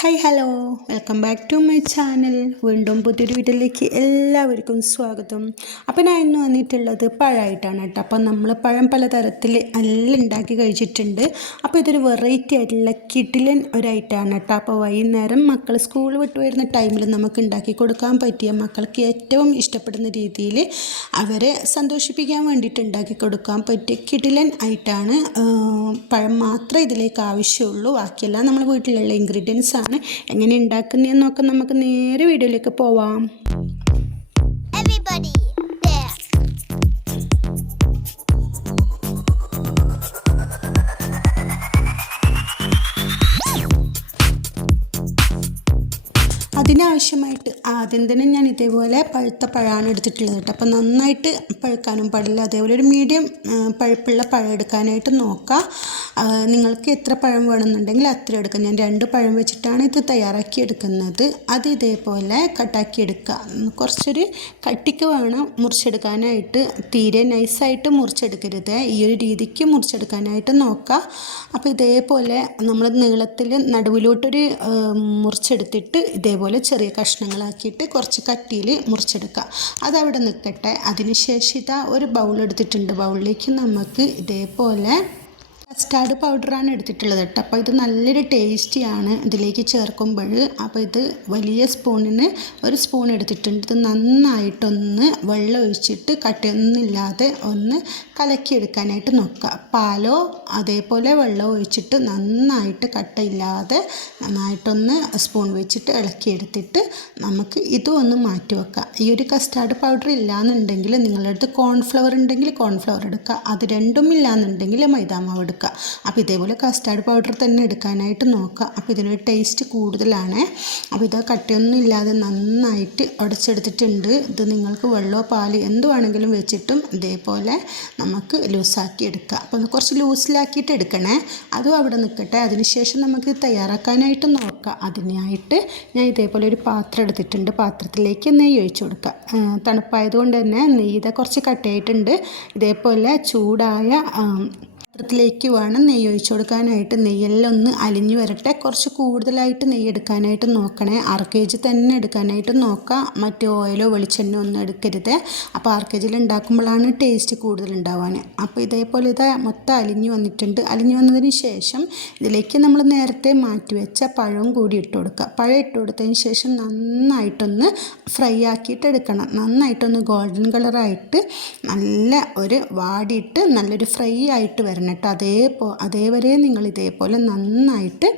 Hi hello welcome back to my channel വീണ്ടും പുതിയൊരു വീട്ടിലേക്ക് എല്ലാവർക്കും സ്വാഗതം. അപ്പോൾ ഞാൻ ഇന്ന് വന്നിട്ടുള്ളത് പഴമായിട്ടാണ് കേട്ടോ. അപ്പോൾ നമ്മൾ പഴം പലതരത്തിൽ എല്ലാം ഉണ്ടാക്കി കഴിച്ചിട്ടുണ്ട്. അപ്പോൾ ഇതൊരു വെറൈറ്റി ആയിട്ടുള്ള കിഡിലൻ ഒരു ഐറ്റമാണ് കേട്ടോ. അപ്പോൾ വൈകുന്നേരം മക്കൾ സ്കൂൾ വിട്ട് വരുന്ന ടൈമിൽ നമുക്ക് ഉണ്ടാക്കി കൊടുക്കാൻ പറ്റിയ മക്കൾക്ക് ഏറ്റവും ഇഷ്ടപ്പെടുന്ന രീതിയിൽ അവരെ സന്തോഷിപ്പിക്കാൻ വേണ്ടിയിട്ട് ഉണ്ടാക്കി കൊടുക്കാൻ പറ്റിയ കിഡിലൻ ആയിട്ടാണ് പഴം മാത്രമേ ഇതിലേക്ക് ആവശ്യമുള്ളൂ. ബാക്കിയെല്ലാം നമ്മൾ വീട്ടിലുള്ള ഇൻഗ്രീഡിയൻസ് ആണ് എങ്ങനെ ഉണ്ടാക്കുന്നതെന്നൊക്കെ നമുക്ക് നേരെ വീഡിയോയിലേക്ക് പോവാം. അതിനാവശ്യമായിട്ട് ആദ്യം തന്നെ ഞാൻ ഇതേപോലെ പഴുത്ത പഴമാണ് എടുത്തിട്ടുള്ളത് കേട്ടോ. അപ്പോൾ നന്നായിട്ട് പഴുക്കാനും പാടില്ല. അതേപോലെ ഒരു മീഡിയം പഴുപ്പുള്ള പഴം എടുക്കാനായിട്ട് നോക്കുക നിങ്ങൾക്ക് എത്ര പഴം വേണമെന്നുണ്ടെങ്കിൽ അത്ര എടുക്കാം. ഞാൻ രണ്ട് പഴം വെച്ചിട്ടാണ് ഇത് തയ്യാറാക്കി എടുക്കുന്നത്. അത് ഇതേപോലെ കട്ടാക്കി എടുക്കുക കുറച്ചൊരു കട്ടിക്ക് വേണം മുറിച്ചെടുക്കാനായിട്ട്. തീരെ നൈസായിട്ട് മുറിച്ചെടുക്കരുത്. ഈ ഒരു രീതിക്ക് മുറിച്ചെടുക്കാനായിട്ട് നോക്കുക അപ്പോൾ ഇതേപോലെ നമ്മൾ നീളത്തിൽ നടുവിലോട്ടൊരു മുറിച്ചെടുത്തിട്ട് ഇതേപോലെ ചെറിയ കഷ്ണങ്ങളാക്കിയിട്ട് കുറച്ച് കട്ടിയിൽ മുറിച്ചെടുക്കുക. അതവിടെ നിൽക്കട്ടെ. അതിനുശേഷം ഇതാ ഒരു ബൗൾ എടുത്തിട്ടുണ്ട്. ബൗളിലേക്ക് നമുക്ക് ഇതേപോലെ കസ്റ്റാർഡ് പൗഡറാണ് എടുത്തിട്ടുള്ളത് കേട്ടോ. അപ്പോൾ ഇത് നല്ലൊരു ടേസ്റ്റിയാണ് ഇതിലേക്ക് ചേർക്കുമ്പോൾ. അപ്പോൾ ഇത് വലിയ സ്പൂണിന് ഒരു സ്പൂൺ എടുത്തിട്ടുണ്ട്. ഇത് നന്നായിട്ടൊന്ന് വെള്ളം ഒഴിച്ചിട്ട് കട്ടയൊന്നുമില്ലാതെ ഒന്ന് കലക്കിയെടുക്കാനായിട്ട് നോക്കുക. പാലോ അതേപോലെ വെള്ളം ഒഴിച്ചിട്ട് നന്നായിട്ട് കട്ടയില്ലാതെ നന്നായിട്ടൊന്ന് സ്പൂൺ വെച്ചിട്ട് ഇളക്കിയെടുത്തിട്ട് നമുക്ക് ഇതും ഒന്ന് മാറ്റി വെക്കാം ഈ ഒരു കസ്റ്റാർഡ് പൗഡർ ഇല്ലാന്നുണ്ടെങ്കിൽ നിങ്ങളുടെ അടുത്ത് കോൺഫ്ലവർ ഉണ്ടെങ്കിൽ കോൺഫ്ലവർ എടുക്കുക. അത് രണ്ടും ഇല്ലാന്നുണ്ടെങ്കിൽ മൈദാമാവ് എടുക്കുക. അപ്പോൾ ഇതേപോലെ കസ്റ്റാർഡ് പൗഡർ തന്നെ എടുക്കാനായിട്ട് നോക്കുക. അപ്പോൾ ഇതിനൊരു ടേസ്റ്റ് കൂടുതലാണ്. അപ്പോൾ ഇത് കട്ടിയൊന്നും ഇല്ലാതെ നന്നായിട്ട് ഉടച്ചെടുത്തിട്ടുണ്ട്. ഇത് നിങ്ങൾക്ക് വെള്ളമോ പാൽ എന്തുവാണെങ്കിലും വെച്ചിട്ടും ഇതേപോലെ നമുക്ക് ലൂസാക്കി എടുക്കുക. അപ്പോൾ കുറച്ച് ലൂസിലാക്കിയിട്ട് എടുക്കണേ. അതും അവിടെ നിൽക്കട്ടെ. അതിനുശേഷം നമുക്ക് തയ്യാറാക്കാനായിട്ട് നോക്കാം. അതിനായിട്ട് ഞാൻ ഇതേപോലെ ഒരു പാത്രം എടുത്തിട്ടുണ്ട്. പാത്രത്തിലേക്ക് നെയ്യ് ഒഴിച്ചു കൊടുക്കുക. തണുപ്പായതുകൊണ്ട് തന്നെ നെയ്യ് കുറച്ച് കട്ടയായിട്ടുണ്ട്. ഇതേപോലെ ചൂടായ പാത്രത്തിലേക്ക് വേണം നെയ്യ് ഒഴിച്ചു കൊടുക്കാനായിട്ട്. നെയ്യെല്ലാം ഒന്ന് അലിഞ്ഞു വരട്ടെ. കുറച്ച് കൂടുതലായിട്ട് നെയ്യ് എടുക്കാനായിട്ട് നോക്കണേ. അര കെ ജി തന്നെ എടുക്കാനായിട്ട് നോക്കുക മറ്റേ ഓയിലോ വെളിച്ചെണ്ണയോ ഒന്നും എടുക്കരുത്. അപ്പോൾ അര കെ ജിയിൽ ഉണ്ടാക്കുമ്പോഴാണ് ടേസ്റ്റ് കൂടുതൽ അപ്പോൾ ഇതേപോലെ ഇത് മൊത്തം അലിഞ്ഞു വന്നിട്ടുണ്ട്. അലിഞ്ഞു വന്നതിന് ശേഷം ഇതിലേക്ക് നമ്മൾ നേരത്തെ മാറ്റി വെച്ച പഴവും കൂടി ഇട്ട് കൊടുക്കുക. പഴം ഇട്ട് കൊടുത്തതിന് ശേഷം നന്നായിട്ടൊന്ന് ഫ്രൈ ആക്കിയിട്ട് എടുക്കണം. നന്നായിട്ടൊന്ന് ഗോൾഡൻ കളറായിട്ട് നല്ല ഒരു വാടിയിട്ട് നല്ലൊരു ഫ്രൈ ആയിട്ട് വരണം. കേട്ടോ അതേ അതേവരെ നിങ്ങൾ ഇതേപോലെ നന്നായിട്ട്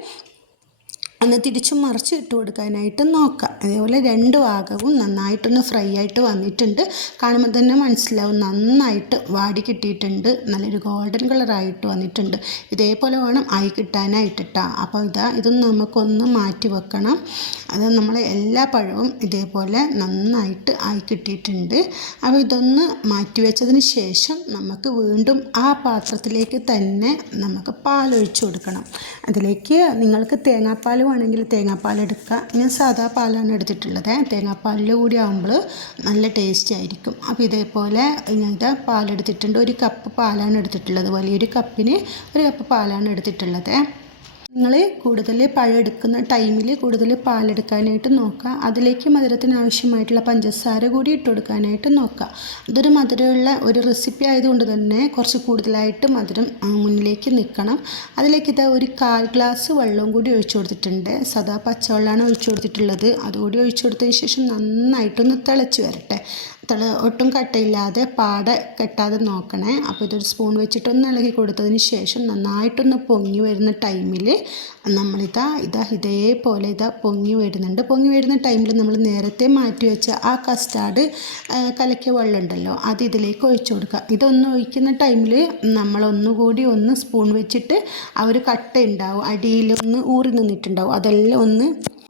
ഒന്ന് തിരിച്ചു മറിച്ച് ഇട്ട് കൊടുക്കാനായിട്ട് നോക്കാം. അതേപോലെ രണ്ട് ഭാഗവും നന്നായിട്ടൊന്ന് ഫ്രൈ ആയിട്ട് വന്നിട്ടുണ്ട്. കാണുമ്പോൾ തന്നെ മനസ്സിലാവും നന്നായിട്ട് വാടി കിട്ടിയിട്ടുണ്ട്. നല്ലൊരു ഗോൾഡൻ കളറായിട്ട് വന്നിട്ടുണ്ട്. ഇതേപോലെ വേണം ആയി കിട്ടാനായിട്ട് കേട്ടോ അപ്പോൾ ഇതാ ഇതും നമുക്കൊന്ന് മാറ്റി വെക്കണം. അത് നമ്മൾ എല്ലാ പഴവും ഇതേപോലെ നന്നായിട്ട് ആയി കിട്ടിയിട്ടുണ്ട്. അപ്പോൾ ഇതൊന്ന് മാറ്റി വെച്ചതിന് ശേഷം നമുക്ക് വീണ്ടും ആ പാത്രത്തിലേക്ക് തന്നെ നമുക്ക് പാലൊഴിച്ചു കൊടുക്കണം. അതിലേക്ക് നിങ്ങൾക്ക് തേങ്ങാപ്പാൽ വേണമെങ്കിൽ തേങ്ങാപ്പാൽ എടുക്കാം ഞാൻ സാധാ പാലാണ് എടുത്തിട്ടുള്ളത്. തേങ്ങാപ്പാലിൽ കൂടി ആകുമ്പോൾ നല്ല ടേസ്റ്റി ആയിരിക്കും. അപ്പോൾ ഇതേപോലെ ഇങ്ങനത്തെ പാലെടുത്തിട്ടുണ്ട്. ഒരു കപ്പ് പാലാണ് എടുത്തിട്ടുള്ളത്. വലിയൊരു കപ്പിന് ഒരു കപ്പ് പാലാണ് എടുത്തിട്ടുള്ളത്. നിങ്ങൾ കൂടുതൽ പഴമെടുക്കുന്ന ടൈമിൽ കൂടുതൽ പാലെടുക്കാനായിട്ട് നോക്കുക. അതിലേക്ക് മധുരത്തിന് ആവശ്യമായിട്ടുള്ള പഞ്ചസാര കൂടി ഇട്ട് കൊടുക്കാനായിട്ട് നോക്കുക. അതൊരു മധുരമുള്ള ഒരു റെസിപ്പി ആയതുകൊണ്ട് തന്നെ കുറച്ച് കൂടുതലായിട്ട് മധുരം മുന്നിലേക്ക് നിൽക്കണം. അതിലേക്ക് ഇത് ഒരു കാൽ ഗ്ലാസ് വെള്ളവും കൂടി ഒഴിച്ചു കൊടുത്തിട്ടുണ്ട്. സദാ പച്ചവെള്ളമാണ് ഒഴിച്ചു കൊടുത്തിട്ടുള്ളത്. അതുകൂടി ഒഴിച്ചു കൊടുത്തതിന് ശേഷം നന്നായിട്ടൊന്ന് തിളച്ച് വരട്ടെ. തിള ഒട്ടും കട്ടയില്ലാതെ പാടെ കെട്ടാതെ നോക്കണേ. അപ്പോൾ ഇതൊരു സ്പൂൺ വെച്ചിട്ടൊന്ന് ഇളകി കൊടുത്തതിന് ശേഷം നന്നായിട്ടൊന്ന് പൊങ്ങി വരുന്ന ടൈമിൽ നമ്മളിതാ ഇതാ ഇതേപോലെ ഇതാ പൊങ്ങി വരുന്നുണ്ട്. പൊങ്ങി വരുന്ന ടൈമിൽ നമ്മൾ നേരത്തെ മാറ്റി വെച്ച ആ കസ്റ്റാർഡ് കലക്കിയ വെള്ളം ഉണ്ടല്ലോ അത് ഇതിലേക്ക് ഒഴിച്ചു കൊടുക്കുക. ഇതൊന്ന് ഒഴിക്കുന്ന ടൈമിൽ നമ്മളൊന്നുകൂടി ഒന്ന് സ്പൂൺ വെച്ചിട്ട് ആ ഒരു കട്ട ഉണ്ടാവും. അടിയിലൊന്ന് ഊറി നിന്നിട്ടുണ്ടാവും. അതെല്ലാം ഒന്ന്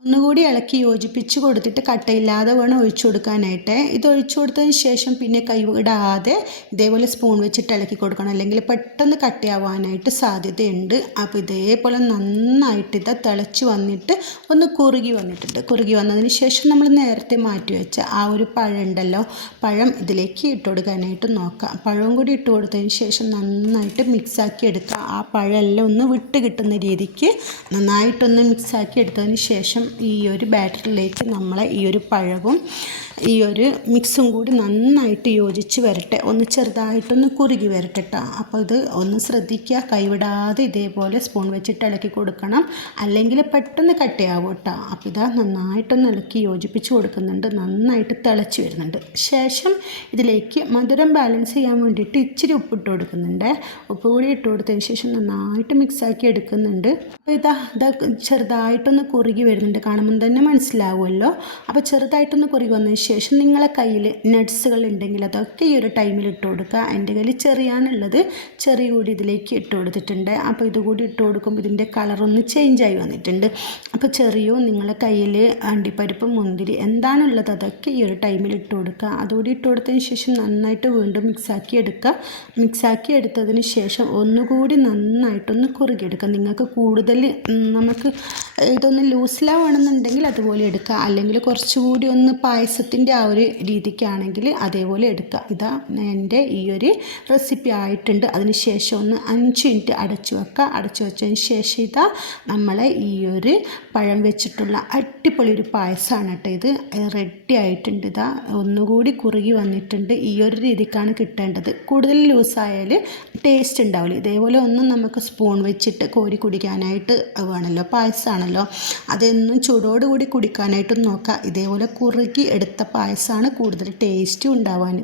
ഒന്നുകൂടി ഇളക്കി യോജിപ്പിച്ച് കൊടുത്തിട്ട് കട്ടയില്ലാതെ വേണം ഒഴിച്ചു കൊടുക്കാനായിട്ട്. ഇത് ഒഴിച്ചു കൊടുത്തതിന് ശേഷം പിന്നെ കൈ ഇടാതെ ഇതേപോലെ സ്പൂൺ വെച്ചിട്ട് ഇളക്കി കൊടുക്കണം. അല്ലെങ്കിൽ പെട്ടെന്ന് കട്ടയാവാനായിട്ട് സാധ്യതയുണ്ട്. അപ്പോൾ ഇതേപോലെ നന്നായിട്ട് ഇത് തിളച്ച് വന്നിട്ട് ഒന്ന് കുറുകി വന്നിട്ടുണ്ട്. കുറുകി വന്നതിന് ശേഷം നമ്മൾ നേരത്തെ മാറ്റി വെച്ച ആ ഒരു പഴം ഉണ്ടല്ലോ പഴം ഇതിലേക്ക് ഇട്ട് കൊടുക്കാനായിട്ട് നോക്കാം. പഴവും കൂടി ഇട്ട് കൊടുത്തതിന് ശേഷം നന്നായിട്ട് മിക്സാക്കി എടുക്കുക ആ പഴമെല്ലാം ഒന്ന് വിട്ട് കിട്ടുന്ന രീതിക്ക് നന്നായിട്ടൊന്ന് മിക്സാക്കി എടുത്തതിന് ശേഷം ഈ ഒരു ബാറ്ററിലേക്ക് നമ്മൾ ഈ ഒരു പഴവും ഈ ഒരു മിക്സും കൂടി നന്നായിട്ട് യോജിച്ച് വരട്ടെ. ഒന്ന് ചെറുതായിട്ടൊന്ന് കുറുകി വരട്ടെ കേട്ടോ അപ്പോൾ ഇത് ഒന്ന് ശ്രദ്ധിക്കുക. കൈവിടാതെ ഇതേപോലെ സ്പൂൺ വെച്ചിട്ട് ഇളക്കി കൊടുക്കണം. അല്ലെങ്കിൽ പെട്ടെന്ന് കട്ടയാവും കേട്ടോ അപ്പോൾ ഇതാ നന്നായിട്ടൊന്ന് ഇളക്കി യോജിപ്പിച്ച് കൊടുക്കുന്നുണ്ട്. നന്നായിട്ട് തിളച്ച് വരുന്നുണ്ട്. ശേഷം ഇതിലേക്ക് മധുരം ബാലൻസ് ചെയ്യാൻ വേണ്ടിയിട്ട് ഇച്ചിരി ഉപ്പിട്ട് കൊടുക്കുന്നുണ്ട്. ഉപ്പ് കൂടി ഇട്ട് കൊടുത്തതിന് ശേഷം നന്നായിട്ട് മിക്സാക്കി എടുക്കുന്നുണ്ട്. അപ്പോൾ ഇതാ ഇതാ ചെറുതായിട്ടൊന്ന് കുറുകി വരുന്നുണ്ട്. കാണുമ്പോൾ തന്നെ മനസ്സിലാവുമല്ലോ. അപ്പോൾ ചെറുതായിട്ടൊന്ന് കുറുകി വന്നതിന് ശേഷം നിങ്ങളെ കയ്യിൽ നട്ട്സുകൾ ഉണ്ടെങ്കിൽ അതൊക്കെ ഈ ഒരു ടൈമിൽ ഇട്ട് കൊടുക്കുക. എന്റെ കയ്യിൽ ചെറിയാണുള്ളത് ചെറിയ കൂടി ഇതിലേക്ക് ഇട്ട് കൊടുത്തിട്ടുണ്ട്. അപ്പോൾ ഇതുകൂടി ഇട്ട് കൊടുക്കുമ്പോൾ ഇതിന്റെ കളറൊന്ന് ചേഞ്ചായി വന്നിട്ടുണ്ട്. അപ്പോൾ ചെറിയോ നിങ്ങളെ കയ്യിൽ അണ്ടിപ്പരിപ്പ് മുന്തിരി എന്താണുള്ളത് അതൊക്കെ ഈ ഒരു ടൈമിൽ ഇട്ട് കൊടുക്കുക. അതുകൂടി ഇട്ട് കൊടുത്തതിന് ശേഷം നന്നായിട്ട് വീണ്ടും മിക്സാക്കി എടുക്കുക. മിക്സാക്കി എടുത്തതിന് ശേഷം ഒന്നുകൂടി നന്നായിട്ടൊന്ന് കുറുകിയെടുക്കുക. നിങ്ങൾക്ക് കൂടുതൽ നമുക്ക് ഇതൊന്ന് ലൂസിലാവണമെന്നുണ്ടെങ്കിൽ അതുപോലെ എടുക്കുക. അല്ലെങ്കിൽ കുറച്ചുകൂടി ഒന്ന് പായസത്തിന്റെ ആ ഒരു രീതിക്കാണെങ്കിൽ അതേപോലെ എടുക്കുക ഇതാ എന്റെ ഈ ഒരു റെസിപ്പി ആയിട്ടുണ്ട്. അതിന് ശേഷം ഒന്ന് അഞ്ച് മിനിറ്റ് അടച്ചു വെക്കുക. അടച്ചു വെച്ചതിന് ശേഷം ഇതാ നമ്മളെ ഈ ഒരു പഴം വെച്ചിട്ടുള്ള അടിപൊളി ഒരു പായസമാണ് കേട്ടോ ഇത്. റെഡി ആയിട്ടുണ്ട്. ഇതാ ഒന്നുകൂടി കുറുകി വന്നിട്ടുണ്ട്. ഈ ഒരു രീതിക്കാണ് കിട്ടേണ്ടത്. കൂടുതൽ ലൂസായാൽ ടേസ്റ്റ് ഉണ്ടാവില്ല. ഇതേപോലെ ഒന്നും നമുക്ക് സ്പൂൺ വെച്ചിട്ട് കോരി കുടിക്കാനായിട്ട് വേണമല്ലോ. പായസമാണല്ലോ. അതെന്നും ചൂടോടുകൂടി കുടിക്കാനായിട്ടും നോക്കുക ഇതേപോലെ കുറുകി എടുത്ത പായസമാണ് കൂടുതൽ ടേസ്റ്റും ഉണ്ടാവാൻ.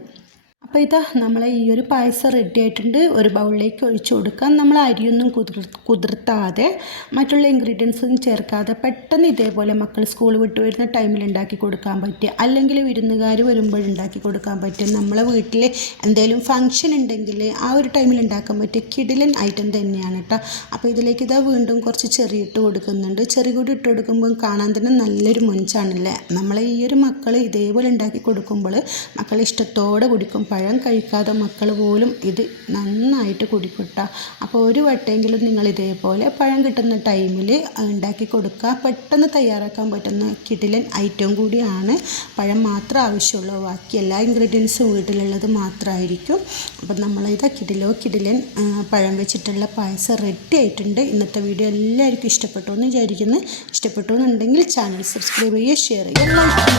അപ്പോൾ ഇതാ നമ്മൾ ഈ ഒരു പായസം റെഡി ആയിട്ടുണ്ട്. ഒരു ബൗളിലേക്ക് ഒഴിച്ചു കൊടുക്കാം. നമ്മൾ അരിയൊന്നും കുതിർ കുതിർത്താതെ മറ്റുള്ള ഇൻഗ്രീഡിയൻസ് ചേർക്കാതെ പെട്ടെന്ന് ഇതേപോലെ മക്കൾ സ്കൂൾ വിട്ട് വരുന്ന ടൈമിൽ ഉണ്ടാക്കി കൊടുക്കാൻ പറ്റിയ അല്ലെങ്കിൽ വിരുന്നുകാർ വരുമ്പോൾ ഉണ്ടാക്കി കൊടുക്കാൻ പറ്റിയ നമ്മളെ വീട്ടിൽ എന്തെങ്കിലും ഫങ്ഷൻ ഉണ്ടെങ്കിൽ ആ ഒരു ടൈമിൽ ഉണ്ടാക്കാൻ പറ്റിയ കിടിലൻ ഐറ്റം തന്നെയാണ് കേട്ടോ അപ്പോൾ ഇതിലേക്ക് ഇതാ വീണ്ടും കുറച്ച് ചെറി ഇട്ട് കൊടുക്കുന്നുണ്ട്. ചെറി കൂടി ഇട്ട് കൊടുക്കുമ്പോൾ കാണാൻ തന്നെ നല്ലൊരു മുൻചാണല്ലേ നമ്മളെ ഈ ഒരു മക്കൾ ഇതേപോലെ ഉണ്ടാക്കി കൊടുക്കുമ്പോൾ മക്കൾ ഇഷ്ടത്തോടെ കുടിക്കും. പഴം കഴിക്കാതെ മക്കൾ പോലും ഇത് നന്നായിട്ട് കുടിക്കുട്ട. അപ്പോൾ ഒരു വട്ടമെങ്കിലും നിങ്ങൾ ഇതേപോലെ പഴം കിട്ടുന്ന ടൈമിൽ ഉണ്ടാക്കി കൊടുക്കുക പെട്ടെന്ന് തയ്യാറാക്കാൻ പറ്റുന്ന കിടിലൻ ഐറ്റം കൂടിയാണ് പഴം മാത്രം ആവശ്യമുള്ളൂ. ബാക്കി എല്ലാ ഇൻഗ്രീഡിയൻസും വീട്ടിലുള്ളത് മാത്രമായിരിക്കും അപ്പം നമ്മളിത് കിടിലോ കിടിലൻ പഴം വെച്ചിട്ടുള്ള പായസം റെഡി ആയിട്ടുണ്ട്. ഇന്നത്തെ വീഡിയോ എല്ലാവർക്കും ഇഷ്ടപ്പെട്ടു എന്ന് വിചാരിക്കുന്നു. ഇഷ്ടപ്പെട്ടു എന്നുണ്ടെങ്കിൽ ചാനൽ സബ്സ്ക്രൈബ് ചെയ്യുക ഷെയർ ചെയ്യുക.